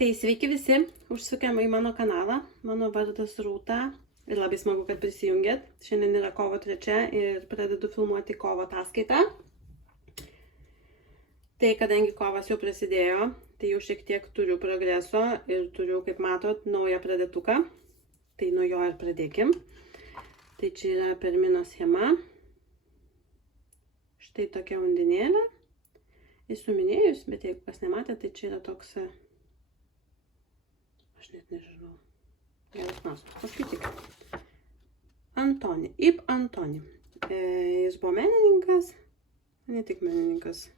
Tai sveiki visi, užsukėm į mano kanalą, mano vardas Rūta ir labai smagu, kad prisijungėt. Šiandien yra kovo 3 ir pradedu filmuoti kovo ataskaitą. Tai kadangi kovas jau prasidėjo, tai jau šiek tiek turiu progreso ir turiu, kaip matot, naują pradėtuką. Tai nuo jo ir pradėkim. Tai čia yra permino schema. Štai tokia undinėlė. Esu minėjus, bet jeigu kas nematė, tai čia yra toks... Aš net nežinau. Geras klausimas. Paskaityk. Antoni. Ip Antoni. Jis buvo menininkas. Ne tik menininkas.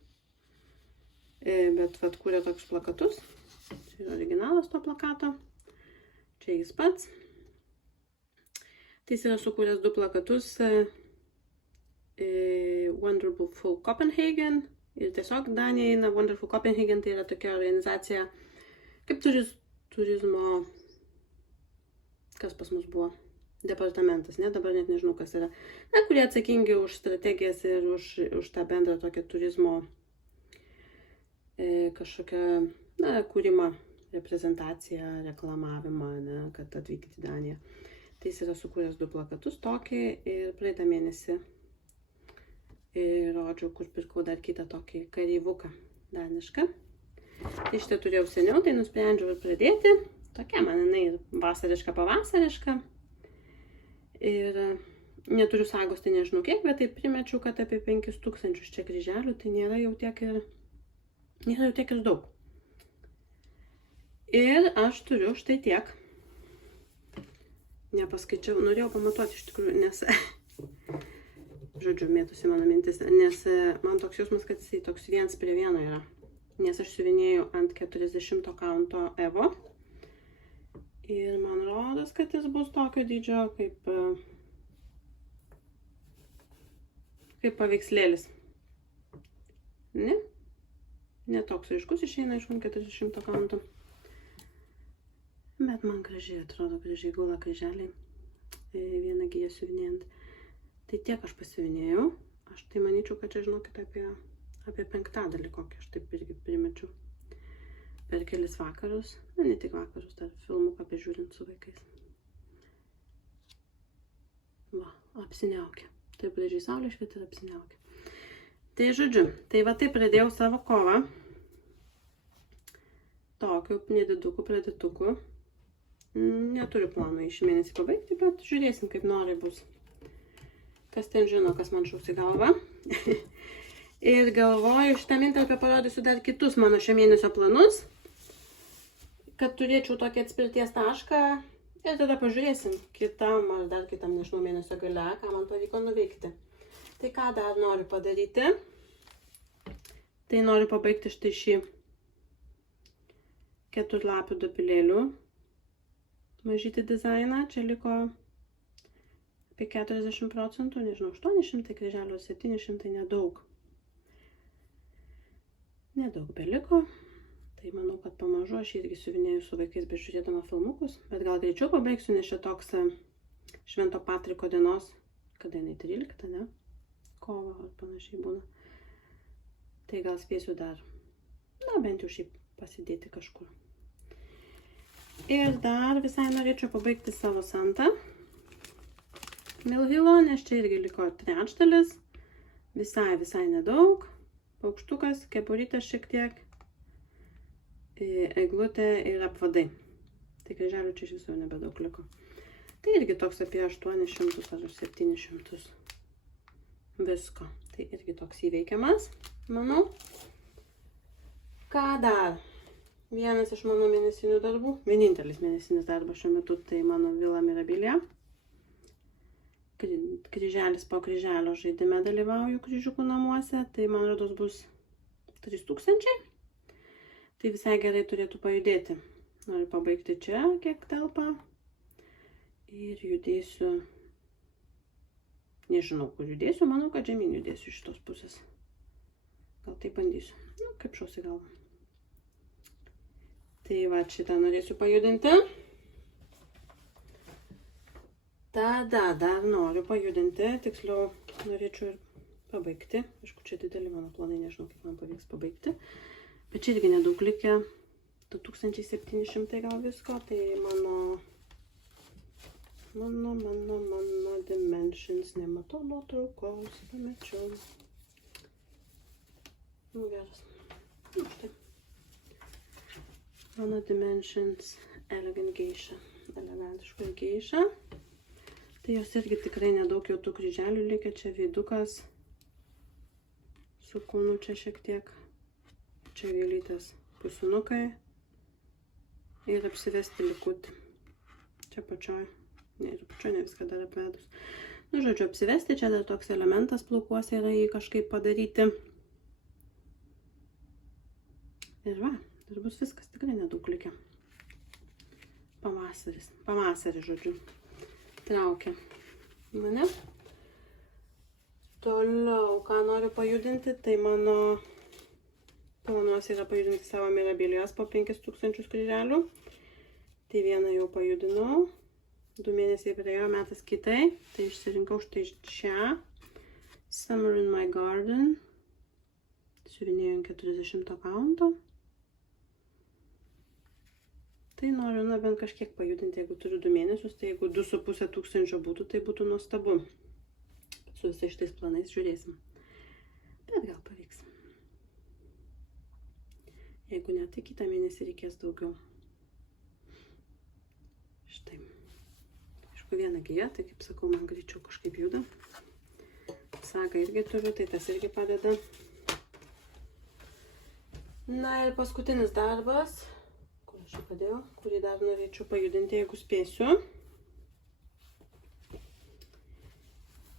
Bet kūrė tokius plakatus. Čia yra originalas to plakato. Čia jis pats. Tai jis yra sukūręs 2 plakatus. Wonderful Copenhagen. Ir tiesiog Danija eina Wonderful Copenhagen. Tai yra tokia organizacija kaip turizmo, kas pas mus buvo, departamentas, ne, dabar net nežinau, kas yra, na, kurie atsakingi už strategijas ir už tą bendrą tokią turizmo kažkokią, na, kūrimą, reprezentaciją, reklamavimą, ne, kad atvykti į Daniją. Tai jis yra sukūręs 2 plakatus tokį ir praeitą mėnesį rodžiau, kur pirkau dar kitą tokį kareivuką danišką. Tai šitą turėjau seniau, tai nusprendžiau ir pradėti. Tokia man jinai vasariška, pavasariška. Ir neturiu sagos, tai nežinau kiek, bet tai primečiau, kad apie 5000 čia kryželių, tai nėra jau tiek ir daug. Ir aš turiu štai tiek. Nepaskaičiau, norėjau pamatuoti iš tikrųjų, nes... Žodžiu, mėtusi mano mintis, nes man toks jausmas, kad jisai toks 1:1 yra. Nes aš siuvinėjau ant 40 kaunto Evo. Ir man rodos, kad jis bus tokio dydžio kaip paveikslėlis. Ne? Ne toks aiškus išeina iš 40 kaunto. Bet man gražiai atrodo, gražiai gula kryželiai. Vieną giją siuvinėjant. Tai tiek aš pasiuvinėjau. Aš tai manyčiau, kad čia žinokit apie 5/5 kokį aš taip irgi primečiau per kelis vakarus. Na, ne tik vakarus, dar filmuką pažiūrint su vaikais. Va, apsiniaukė. Taip gražiai saulė švietė ir apsiniaukė. Tai žodžiu, tai va taip pradėjau savo kovą. Tokiu nedidukų pradėtukų. Neturiu plano iš mėnesį pabaigti, bet žiūrėsim, kaip nori bus. Kas ten žino, kas man šaus į galvą. Ir galvoju, šitą mintarpę parodysiu dar kitus mano šio mėnesio planus, kad turėčiau tokį atspirties tašką ir tada pažiūrėsim kitam ar dar kitam, nežinau, mėnesio gale, ką man pavyko nuveikti. Tai ką dar noriu padaryti? Tai noriu pabaigti štai šį 4-lapių dopilėlių mažytį dizainą. Čia liko apie 40%, nežinau, 800 kryželių, 700, nedaug. Nedaug beliko, tai manau, kad pamažu aš irgi siuvinėju su vaikais bežiūrėdama filmukus, bet gal greičiau pabaigsiu, nes čia toks Švento Patriko dienos, kada jinai 13, ne? Kovo ar panašiai būna. Tai gal spėsiu dar, na, bent jau šiaip pasidėti kažkur. Ir dar visai norėčiau pabaigti savo Santą Milhilo, nes čia irgi liko 1/3, visai nedaug. Paukštukas, kepurytės šiek tiek, eglutė ir apvadai. Tai kryželių čia iš viso nebedaug liko. Tai irgi toks apie 800 ar 700 visko. Tai irgi toks įveikiamas, manau. Ką dar? Vienas iš mano mėnesinių darbų, vienintelis mėnesinis darbas šiuo metu, tai mano Villa Mirabilia. Kryželis po kryželio žaidime dalyvauju kryžiukų namuose, tai man rodos bus 3000. Tai visai gerai turėtų pajudėti. Noriu pabaigti čia, kiek telpa. Ir judėsiu, nežinau, kur judėsiu, manau, kad žemyn judėsiu iš tos pusės. Gal tai bandysiu, nu, kaip šaus į galvą. Tai va, šitą norėsiu pajudinti. Tada dar noriu pajudinti, tiksliau norėčiau ir pabaigti. Aišku, čia dideli mano planai, nežinau, kaip man pavyks pabaigti. Bet čia irgi nedaug likę. 2700 gal visko, tai mano Dimensions, nematau nuotraukos, pamečiau. Nu, geras. Nu, štai. Mano Dimensions Elegant Geisha. Elegantiška Geisha. Tai jos irgi tikrai nedaug jau tų kryželių likę. Čia veidukas su kūnu čia šiek tiek. Čia vėlytės pusinukai. Ir apsivesti likutį. Čia pačioj. Ne, ir pačioj ne viską dar apvedus. Nu, žodžiu, apsivesti. Čia dar toks elementas plaukuose yra jį kažkaip padaryti. Ir va, ir bus viskas, tikrai nedaug likę. Pavasaris. Pavasaris, žodžiu. Traukia mane. Toliau, ką noriu pajudinti, tai mano planuose yra pajudinti savo Mirabilijas po 5000 kryželių. Tai vieną jau pajudinau. 2 mėnesiai praėjo, metas kitai. Tai išsirinkau štai šią. Summer in my garden. Siuvinėjau 40 kaunto. Tai noriu, na, bent kažkiek pajudinti, jeigu turiu 2 mėnesius, tai jeigu 2500 būtų, tai būtų nuostabu. Bet su visais šitais planais žiūrėsim. Bet gal pavyks. Jeigu ne, tai kitą mėnesį reikės daugiau. Štai. Aišku, viena gija, tai kaip sakau, man greičiau kažkaip juda. Sagą irgi turiu, tai tas irgi padeda. Na ir paskutinis darbas. Aš padėjau, kurį dar norėčiau pajudinti, jeigu spėsiu.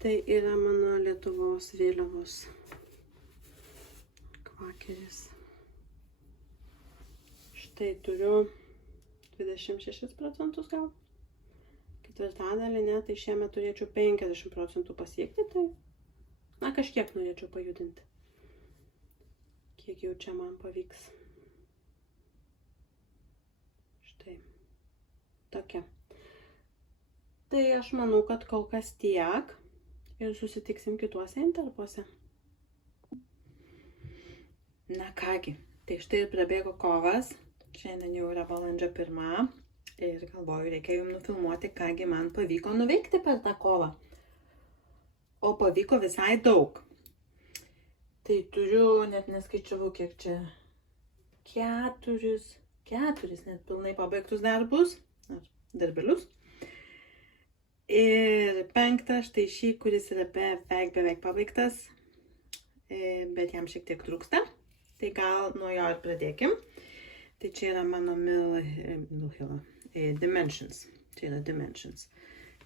Tai yra mano Lietuvos vėliavos kvakeris. Štai turiu 26% gal. Ketvirtadalį, ne, tai šiemet turėčiau 50% pasiekti, tai na kažkiek norėčiau pajudinti. Kiek jau čia man pavyks. Tokia. Tai aš manau, kad kol kas tiek ir susitiksim kituose interpuose. Na kągi, tai štai ir prabėgo kovas. Šiandien jau yra balandžio 1 ir galvoju, reikia jums nufilmuoti, kągi man pavyko nuveikti per tą kovą. O pavyko visai daug. Tai turiu, net neskaičiavau, kiek čia, 4 net pilnai pabaigtus darbus. Darbelius. Ir 5, štai šį, kuris yra beveik pabaigtas, bet jam šiek tiek trūksta. Tai gal nuo jo ir pradėkim. Tai čia yra mano Dimensions. Čia yra Dimensions.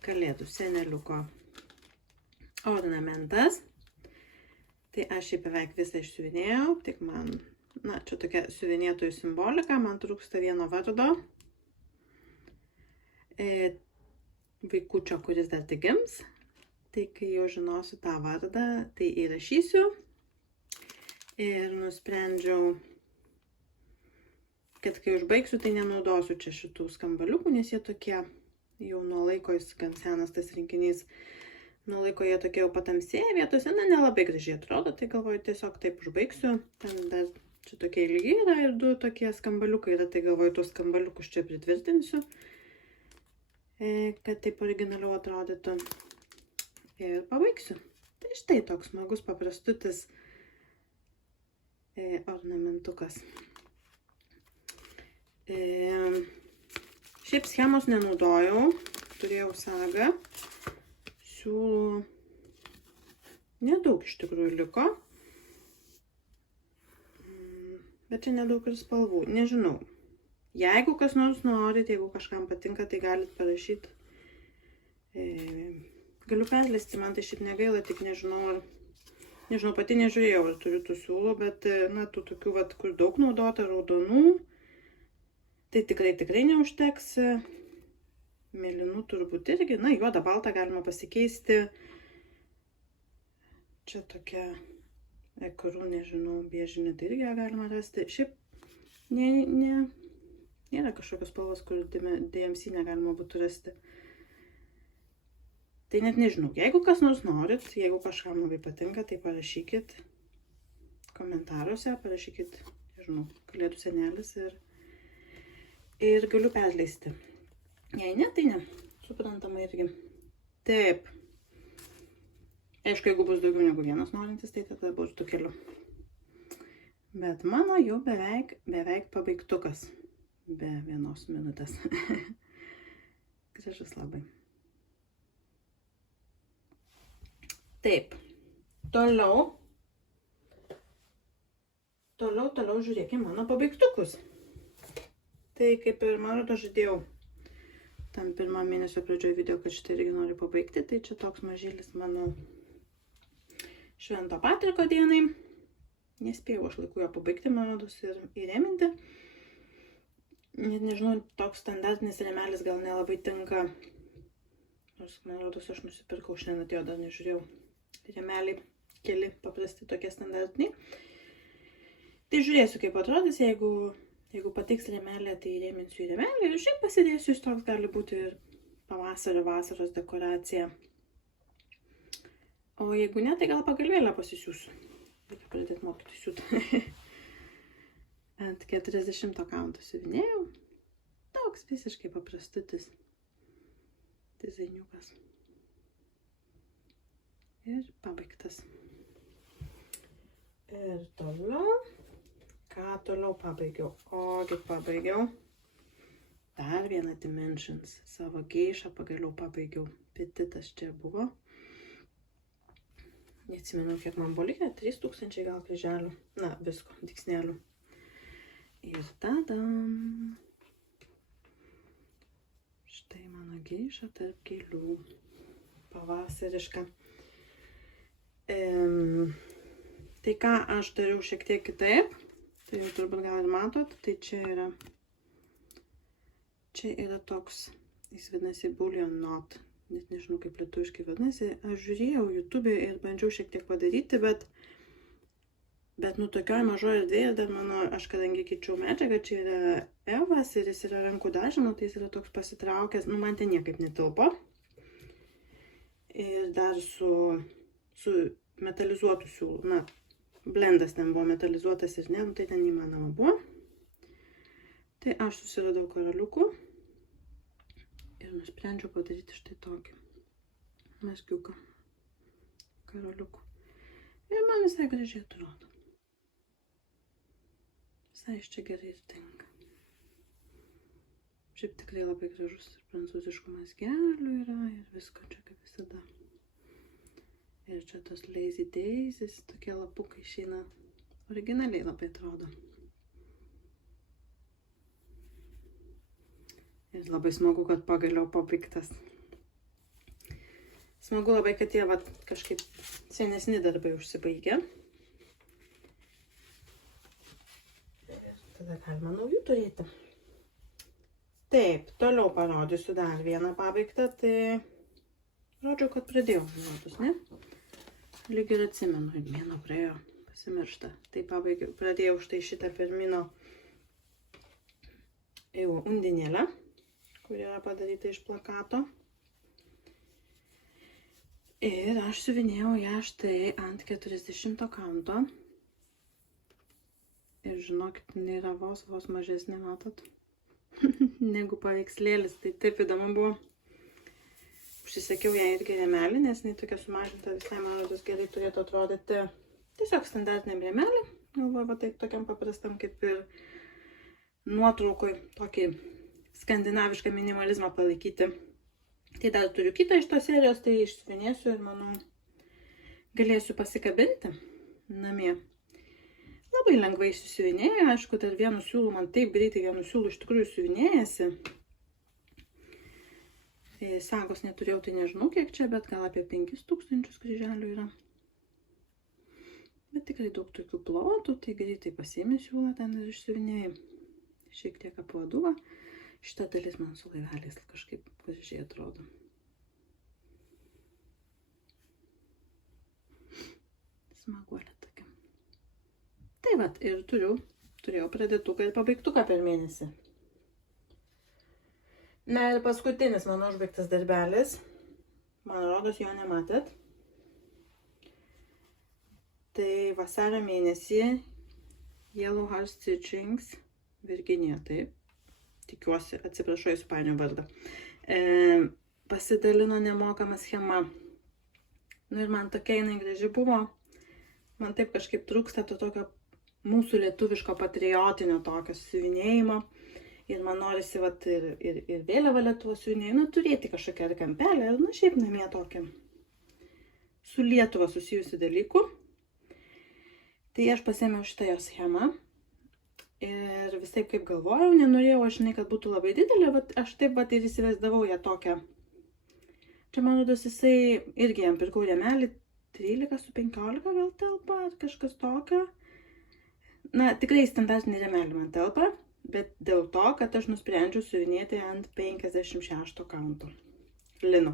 Kalėdų seneliuko ornamentas. Tai aš jį beveik visą išsiuvinėjau. Tik man, na, čia tokia siuvinėtojų simbolika. Man trūksta vieno vardo. Vaikučio, kuris dar tik gims. Tai kai jau žinosiu tą vardą, tai įrašysiu. Ir nusprendžiau, kad kai užbaigsiu, tai nenaudosiu čia šitų skambaliukų, nes jie tokie jau nuo laiko, jis gan senas tas rinkinys, nuo laiko jie tokie jau patamsėję vietose, na, nelabai gražiai atrodo, tai galvoju, tiesiog taip užbaigsiu. Ten dar čia tokie ilgi yra ir 2 tokie skambaliukai yra, tai galvoju, tuos skambaliukus čia pritvirtinsiu, kad taip originaliau atrodytų. Ir pabaigsiu. Tai štai toks smagus paprastutis ornamentukas. Šiaip schemos nenaudojau, turėjau sagą, siūlų nedaug iš tikrųjų liko, bet čia nedaug ir spalvų, nežinau. Jeigu kas nors norit, jeigu kažkam patinka, tai galit parašyti. Galiu perleisti, man tai šiaip negaila, tik nežinau, pati nežiūrėjau, ar turiu tų siūlų, bet, na, tų tokių, vat, kur daug naudota, raudonų, tai tikrai neužteks. Mėlynų turbūt irgi, na, juodą, baltą galima pasikeisti. Čia tokia ekrų, nežinau, biežinė, tai irgi galima rasti. Šiaip, nėra kažkokios spalvos, kur DMC negalima būtų rasti. Tai net nežinau, jeigu kas nors norit, jeigu kažkam labai patinka, tai parašykit komentaruose, parašykit, nežinau, Kalėdų senelis ir ir galiu perleisti. Jei ne, tai ne. Suprantama irgi. Taip. Aišku, jeigu bus daugiau negu vienas norintis, tai tada bus 2 keliu. Bet mano jau beveik pabaigtukas. Be 1 minutės. Gražus labai. Taip. Toliau žiūrėkime mano pabaigtukus. Tai kaip ir man rodo žadėjau tam 1 mėnesio pradžioje video, kad šitą irgi noriu pabaigti. Tai čia toks mažylis mano Švento Patriko dienai. Nespėjau aš laiku jo pabaigti, man rodos, ir įrėminti. Net nežinau, toks standartinis rėmelis gal nelabai tinka. Nors, man rodos, aš nusipirkau, šiandien atėjo, dar nežiūrėjau. Rėmeliai keli paprasti tokie standartiniai. Tai žiūrėsiu, kaip atrodys, jeigu patiks rėmelė, tai įrėminsiu į rėmelį ir šiaip pasidėsiu, jis toks gali būti ir pavasario, vasaros dekoracija. O jeigu ne, tai gal pagalvėlę pasisiūsiu. Reikia pradėti mokyti siūti. Ant 40 kaunto siuvinėjau. Toks visiškai paprastutis dizainiukas. Ir pabaigtas. Ir toliau. Ką toliau pabaigiau? Ogi pabaigiau. Dar vieną Dimensions. Savo geišą pagaliau pabaigiau. Petitas čia buvo. Neatsimenu, kiek man buvo likę. 3000 gal kryželių. Na, visko, dyksnelių. Ir tada. Štai mano geiša tarp gėlių. Pavasariška. Tai ką aš dariau šiek tiek kitaip. Tai jau turbūt gal ir matot. Tai čia yra toks, jis vadinasi Bullion Knot. Net nežinau, kaip lietuviškai vadinasi. Aš žiūrėjau YouTube ir bandžiau šiek tiek padaryti, bet nu tokioj mažoje erdvėje dar mano, aš kadangi keičiau medžiagą, čia yra Evas ir jis yra rankų dažymo, tai jis yra toks pasitraukęs, nu man ten niekaip netilpo. Ir dar su metalizuotų siūlų, na, blendas ten buvo metalizuotas ir ne, nu tai ten įmanoma buvo. Tai aš susiradau karaliukų ir nusprendžiau padaryti štai tokį mazgiuką karaliukų. Ir man visai gražiai atrodo. Visai iš čia gerai ir tinka. Šiaip tikrai labai gražus ir prancūziškų mazgelių yra ir visko čia kaip visada. Ir čia tos Lazy Daisies, tokie lapukai išeina originaliai labai atrodo. Ir labai smagu, kad pagaliau pabaigtas. Smagu labai, kad jie kažkaip senesni darbai užsibaigė. Ir tada galima naujų turėti. Taip, toliau parodysiu dar vieną pabaigtą. Tai žodžiu, kad pradėjau nuotus, ne? Lyg ir atsimenu, mėno praėjo, pasimiršta. Tai pradėjau štai šitą pirmino undinėlę, kuri yra padaryta iš plakato. Ir aš siuvinėjau ją štai ant 40 kaunto. Ir žinokit, jinai yra vos mažesnė, matot, negu paveikslėlis. Tai taip įdomu buvo. Užsisakiau ją irgi rėmelį, nes jinai tokia sumažinta, visai man rodos gerai turėtų atrodyti tiesiog standartiniam rėmelį. Galvoju, taip tokiam paprastam kaip ir nuotraukoj, tokį skandinavišką minimalizmą palaikyti. Tai dar turiu kitą iš tos serijos, tai išsiuvinėsiu ir manau galėsiu pasikabinti namie. Labai lengvai susiuvinėja, aišku, dar vienu siūlu, man taip greitai vienu siūlu iš tikrųjų siuvinėjasi. Sagos neturėjau, tai nežinau kiek čia, bet gal apie 5000 kryželių yra. Bet tikrai daug tokių plotų, tai greitai pasiėmė siūlą ten ir išsiuvinėjai. Šiek tiek apvaduva. Šita dalis man su laiveliais kažkaip gražiai atrodo. Smaguolė tokia. Tai vat, ir turėjau pradėtuką ir pabaigtuką per mėnesį. Na ir paskutinis mano užbaigtas darbelis. Man rodos, jo nematėt. Tai vasario mėnesį Yellow Heart Stitchings, Virginija, taip. tikiuosi, atsiprašau, jis painio vardą. Pasidalino nemokama schema. Nu ir man tokia jinai graži buvo. Man taip kažkaip trūksta to tokio mūsų lietuviško patriotinio tokio siuvinėjimo. Ir man norisi vat, ir vėliavą Lietuvos siuvinėjimo, nu, turėti kažkokią kampelę, nu, šiaip namie tokią su Lietuva susijusių dalykų. Tai aš pasėmiau šitą jo schemą. Ir vis taip kaip galvojau, nenorėjau, aš žinai, kad būtų labai didelė, vat, aš taip vat ir įsivaizdavau ją tokią. Čia, man rodos, jisai irgi jam pirkau rėmelį 13 su 15 gal telpa, ar kažkas tokio. Na, tikrai standartinį rėmelį man telpa, bet dėl to, kad aš nusprendžiau siuvinėti ant 56 kaunto lino.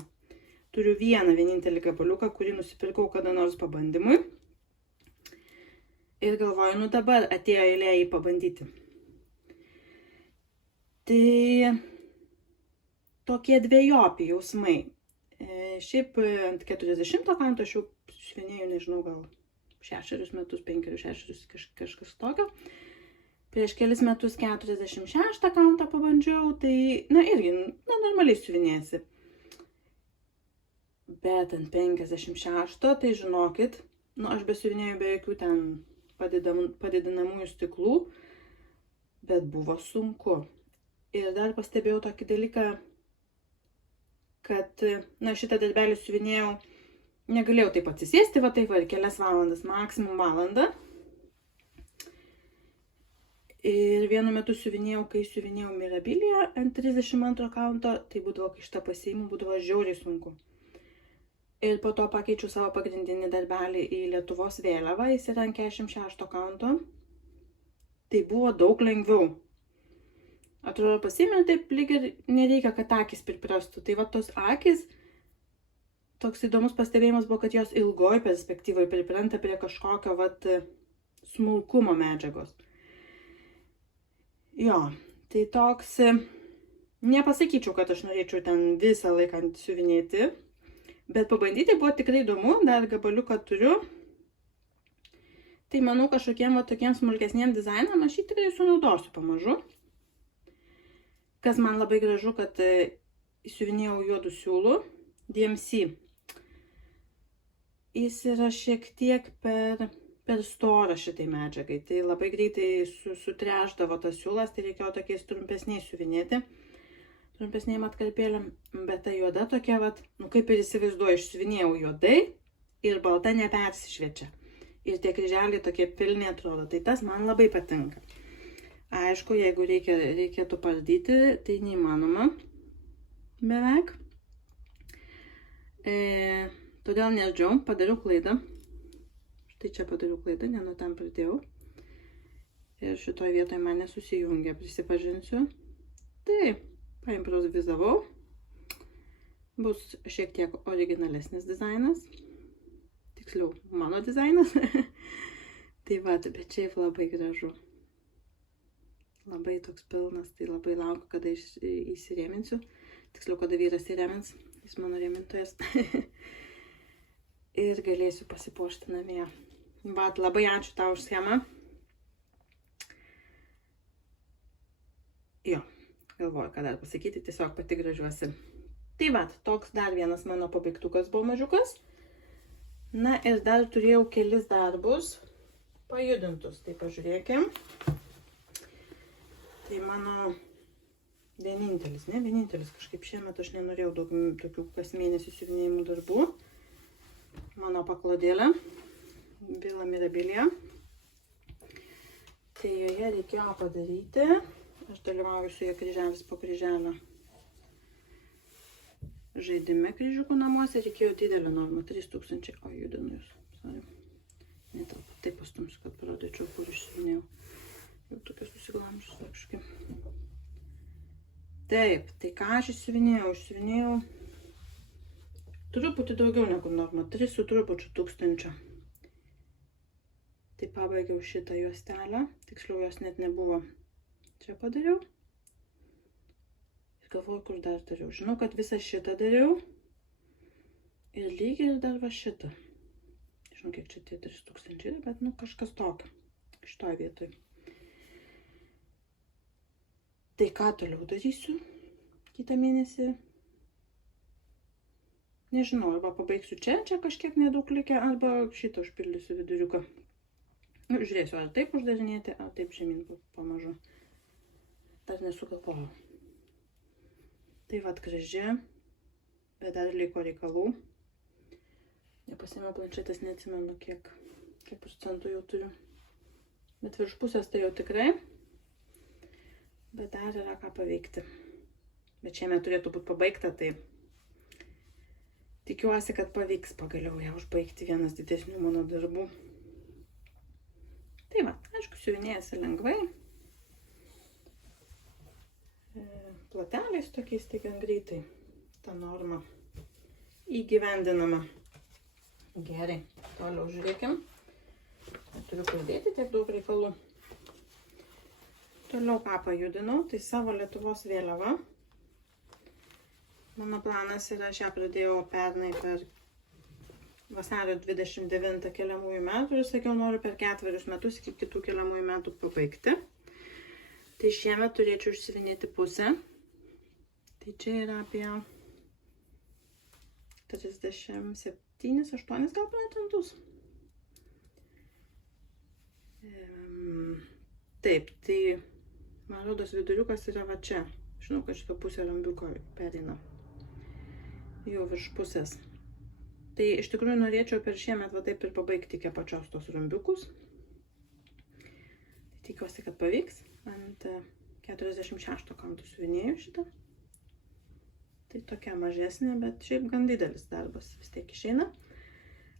Turiu vienintelį gabaliuką, kurį nusipirkau kada nors pabandymui. Ir galvoju, nu dabar atėjo eilė jį pabandyti. Tai tokie dvejopi jausmai. Šiaip ant 40 kaunto aš jau siuvinėjau, nežinau, gal 6 metus, 5-6, kažkas tokio. Prieš kelis metus 46 kauntą pabandžiau, tai, na, irgi, na, normaliai siuvinėsi. Bet ant 56, tai žinokit, nu, aš besiuvinėjau be jokių ten padidinamųjų stiklų, bet buvo sunku. Ir dar pastebėjau tokį dalyką, kad, na, šitą darbelį siuvinėjau, negalėjau taip atsisėsti, va taip, ir kelias valandas, maksimum valandą. Ir vienu metu siuvinėjau, kai siuvinėjau Mirabiliją ant 32 kaunto, tai būdavo, kai šitą pasiimu, būdavo žiauriai sunku. Ir po to pakeičiau savo pagrindinį darbelį į Lietuvos vėliavą, jis yra ant 46 kaunto. Tai buvo daug lengviau. Atrodo, pasiėmė taip lyg ir nereikia, kad akis priprastų. Tai va tos akis, toks įdomus pastebėjimas buvo, kad jos ilgoj perspektyvoje pripranta prie kažkokio vat smulkumo medžiagos. Jo, tai toks, nepasakyčiau, kad aš norėčiau ten visą laiką siuvinėti, bet pabandyti buvo tikrai įdomu, dar gabaliuką turiu. Tai manau, kažkokiem va tokiem smulkesniem dizainam aš jį tikrai sunaudosiu pamažu. Kas man labai gražu, kad siuvinėjau juodų siūlų, DMC. Jis yra šiek tiek per storą šitai medžiagai. Tai labai greitai sutrešdavo tas siūlas, tai reikėjo tokiais trumpesniais siuvinėti. Trumpesnėm atkarpėlėm, bet ta juoda tokia, vat, nu kaip ir įsivaizduoju, išsiuvinėjau juodai ir balta nepersišviečia. Ir tie kryželiai tokie pilni atrodo, tai tas man labai patinka. Aišku, jeigu reikėtų pardyti, tai neįmanoma beveik. Todėl neždžiau, padariau klaidą. Štai čia padariau klaidą, ne nuo tam pradėjau. Ir šitoje vietoje man nesusijungia, prisipažinsiu. Tai paimprovizavau. Bus šiek tiek originalesnis dizainas. Tiksliau, mano dizainas. Tai va, bet šiaip labai gražu. Labai toks pilnas, tai labai laukiu, kada įsirėminsiu. Tiksliau, kada vyras įrėmins, jis mano rėmintojas. Ir galėsiu pasipuošti namie. Vat, labai ačiū tau už schemą. Jo, galvoju, ką dar pasakyti, tiesiog pati gražiuosi. Tai vat, toks dar vienas mano pabaigtukas buvo mažiukas. Na ir dar turėjau kelis darbus pajudintus, tai pažiūrėkim. Tai mano vienintelis, kažkaip šiemet aš nenorėjau daug tokių kas mėnesį siuvinėjimų darbų. Mano paklodėlė, Villa Mirabilia. Tai joje reikėjo padaryti, aš dalyvauju su jie kryželis po kryželio žaidime kryžiukų namuose, reikėjo didelę normą, 3000, o judinu jūs, sorry. Netelpa, taip pastumsiu, kad parodyčiau, kur išsiuvinėjau. Jau tokia susiglamžius kažkaip. Taip, tai ką aš išsiuvinėjau? Truputį daugiau negu norma, 3 su trupučiu tūkstančio. Tai pabaigiau šitą juostelę, tiksliau jos net nebuvo. Čia padariau. Ir galvoju, kur dar dariau. Žinau, kad visą šitą dariau. Ir lygiai ir dar va šitą. Žinau, kiek čia tie 3000, bet, nu, kažkas tokio. Šitoj vietoj. Tai ką toliau darysiu kitą mėnesį? Nežinau, arba pabaigsiu čia kažkiek nedaug likę, arba šitą užpildysiu viduriuką. Nu, žiūrėsiu, ar taip uždarinėti, ar taip žemyn pamažu. Dar nesugalvojau. Tai vat graži, bet dar liko reikalų. Nepasiėmiau planšetės, neatsimenu, kiek procentų jau turiu. Bet virš pusės tai jau tikrai. Bet dar yra ką paveikti. Bet šiemet turėtų būti pabaigta, tai tikiuosi, kad pavyks pagaliau ją užbaigti, vienas didesnių mano darbų. Tai va, aišku, siuvinėjasi lengvai. Plateliais tokiais, tai gan greitai ta norma įgyvendinama. Gerai, toliau žiūrėkim. Turiu pradėti tiek daug reikalų. Toliau ką pajudinau, tai savo Lietuvos vėliavą. Mano planas yra, aš ją pradėjau pernai per vasario 29 keliamųjų metų ir sakiau, noriu per 4 metus iki kitų keliamųjų metų pabaigti. Tai šiemet turėčiau išsiuvinėti pusę. Tai čia yra apie 37-8 gal procentus. Taip, tai man rodos viduriukas yra va čia. Žinau, kad šito pusė rambiuko pereina. Jau virš pusės. Tai iš tikrųjų norėčiau per šiemet va taip ir pabaigti iki apačios tos rambiukus. Tai tikiuosi, kad pavyks. Ant 46 kantų siuvinėjau šitą. Tai tokia mažesnė, bet šiaip gan didelis darbas vis tiek išeina.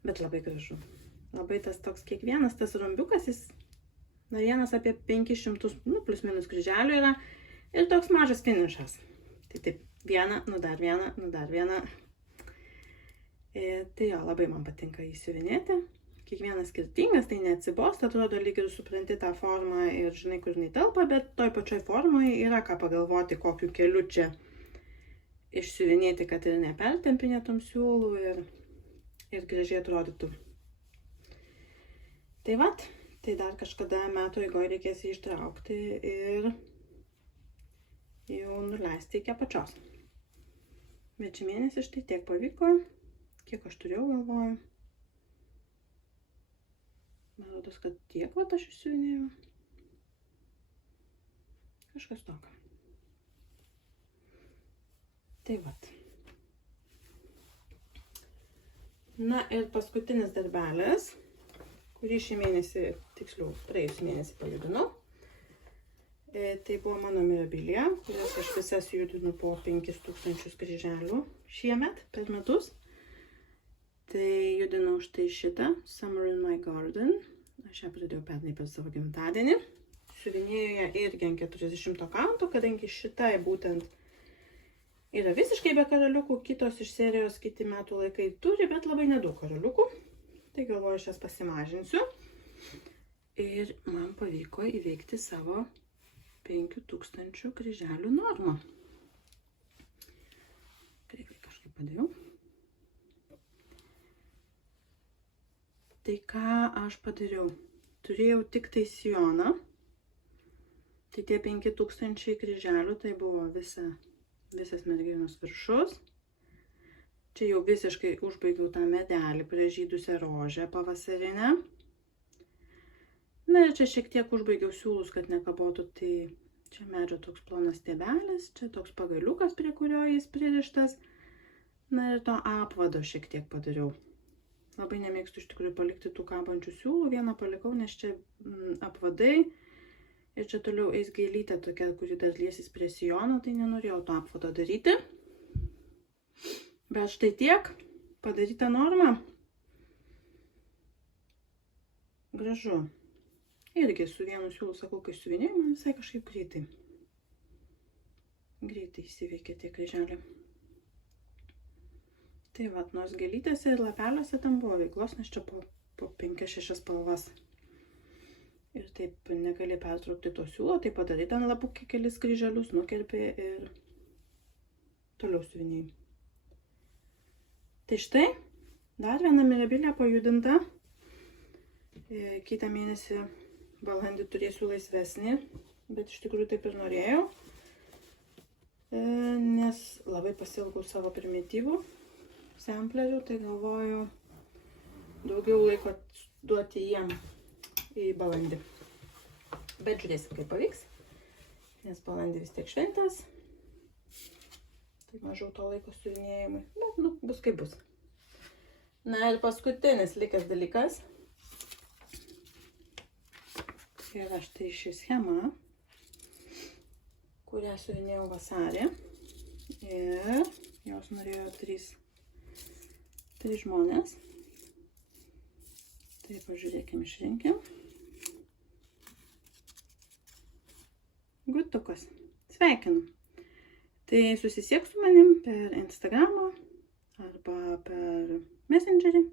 Bet labai gražu. Labai tas toks kiekvienas tas rambiukas, jis vienas apie 500, plus minus kryželių yra ir toks mažas finišas. Tai taip, vieną, dar vieną, dar vieną. Tai jo, labai man patinka įsiuvinėti. Kiekvienas skirtingas, tai neatsibosta, atrodo lyg ir supranti tą formą ir žinai, kur jinai telpa, bet toj pačioj formoje yra ką pagalvoti, kokiu keliu čia išsiuvinėti, kad ir nepertempinėtum siūlų ir gražiai atrodytų. Tai vat, tai dar kažkada metų eigoje reikės jį ištraukti ir jau nuleisti iki apačios. Bet šį mėnesį štai tiek pavyko, kiek aš turėjau galvoju. Man rodos, kad tiek vat aš išsiuvinėjau. Kažkas tokio. Tai vat. Na ir paskutinis darbelis, kurį šį mėnesį, tiksliau, praėjusį mėnesį pajudinau. Tai buvo mano mirabilia, kurias aš visas judinu po 5000 kryželių šiemet per metus. Tai judinau štai šitą, Summer in my Garden. Aš ją pradėjau pernai per savo gimtadienį. Siuvinėjau ją irgi ant 40 kanto, kadangi šitai būtent yra visiškai be karoliukų, kitos iš serijos kiti metų laikai turi, bet labai nedaug karoliukų. Tai galvoju, aš jas pasimažinsiu. Ir man pavyko įveikti savo 5000 kryželių normą. Greitai kažkaip padėjau. Tai ką aš padariau? Turėjau tik tai sijoną. Tai tie 5000 kryželių, tai buvo visas merginos viršus. Čia jau visiškai užbaigiau tą medelį, pražydusią rožę pavasarinę. Na ir čia šiek tiek užbaigiau siūlus, kad nekabotų, tai čia medžio toks plonas stiebelis, čia toks pagaliukas, prie kurio jis pririštas. Na ir to apvado šiek tiek padariau. Labai nemėgstu iš tikrųjų palikti tų kabančių siūlų, vieną palikau, nes čia apvadai. Ir čia toliau eis gėlytė tokia, kuri dar liesis prie sijono, tai nenorėjau to apvado daryti. Bet štai tiek, padaryta norma. Gražu. Irgi su vienu siūlu, sakau, kai siuvinėjau, man visai kažkaip greitai. Greitai įsiveikė tie kryželiai. Tai vat, nors gėlytėse ir lapeliuose tam buvo veiklos, nes čia po 5-6 spalvas. Ir taip negali pertraukti to siūlo, tai padarai ten lapukį kelis kryželius, nukerpi ir toliau siuvinėjai. Tai štai, dar viena mirabilia pajudinta. Kitą mėnesį balandį turėsiu laisvesnį, bet iš tikrųjų taip ir norėjau. nes labai pasiilgau savo primityvų samplerių, tai galvoju daugiau laiko duoti jiem į balandį. Bet žiūrėsim, kaip pavyks, nes balandį vis tiek šventės, tai mažiau to laiko siuvinėjimui, bet bus kaip bus. Na ir paskutinis likęs dalykas yra štai ši schema, kurią siuvinėjau vasarį, ir jos norėjo 3 žmonės. Tai pažiūrėkim, išrinkim. Gutukas. Sveikinu. Tai susisiek su manim per Instagramą arba per Messengerį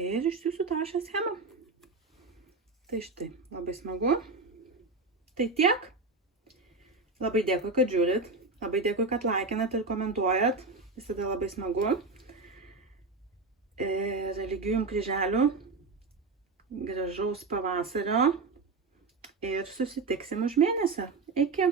ir išsiųsiu tau šią schemą. Tai štai, labai smagu. Tai tiek. Labai dėkui, kad žiūrit. Labai dėkui, kad laikinat ir komentuojat. Visada labai smagu. Ir lygių jums kryželių. Gražaus pavasario. Ir susitiksim už mėnesio. Iki.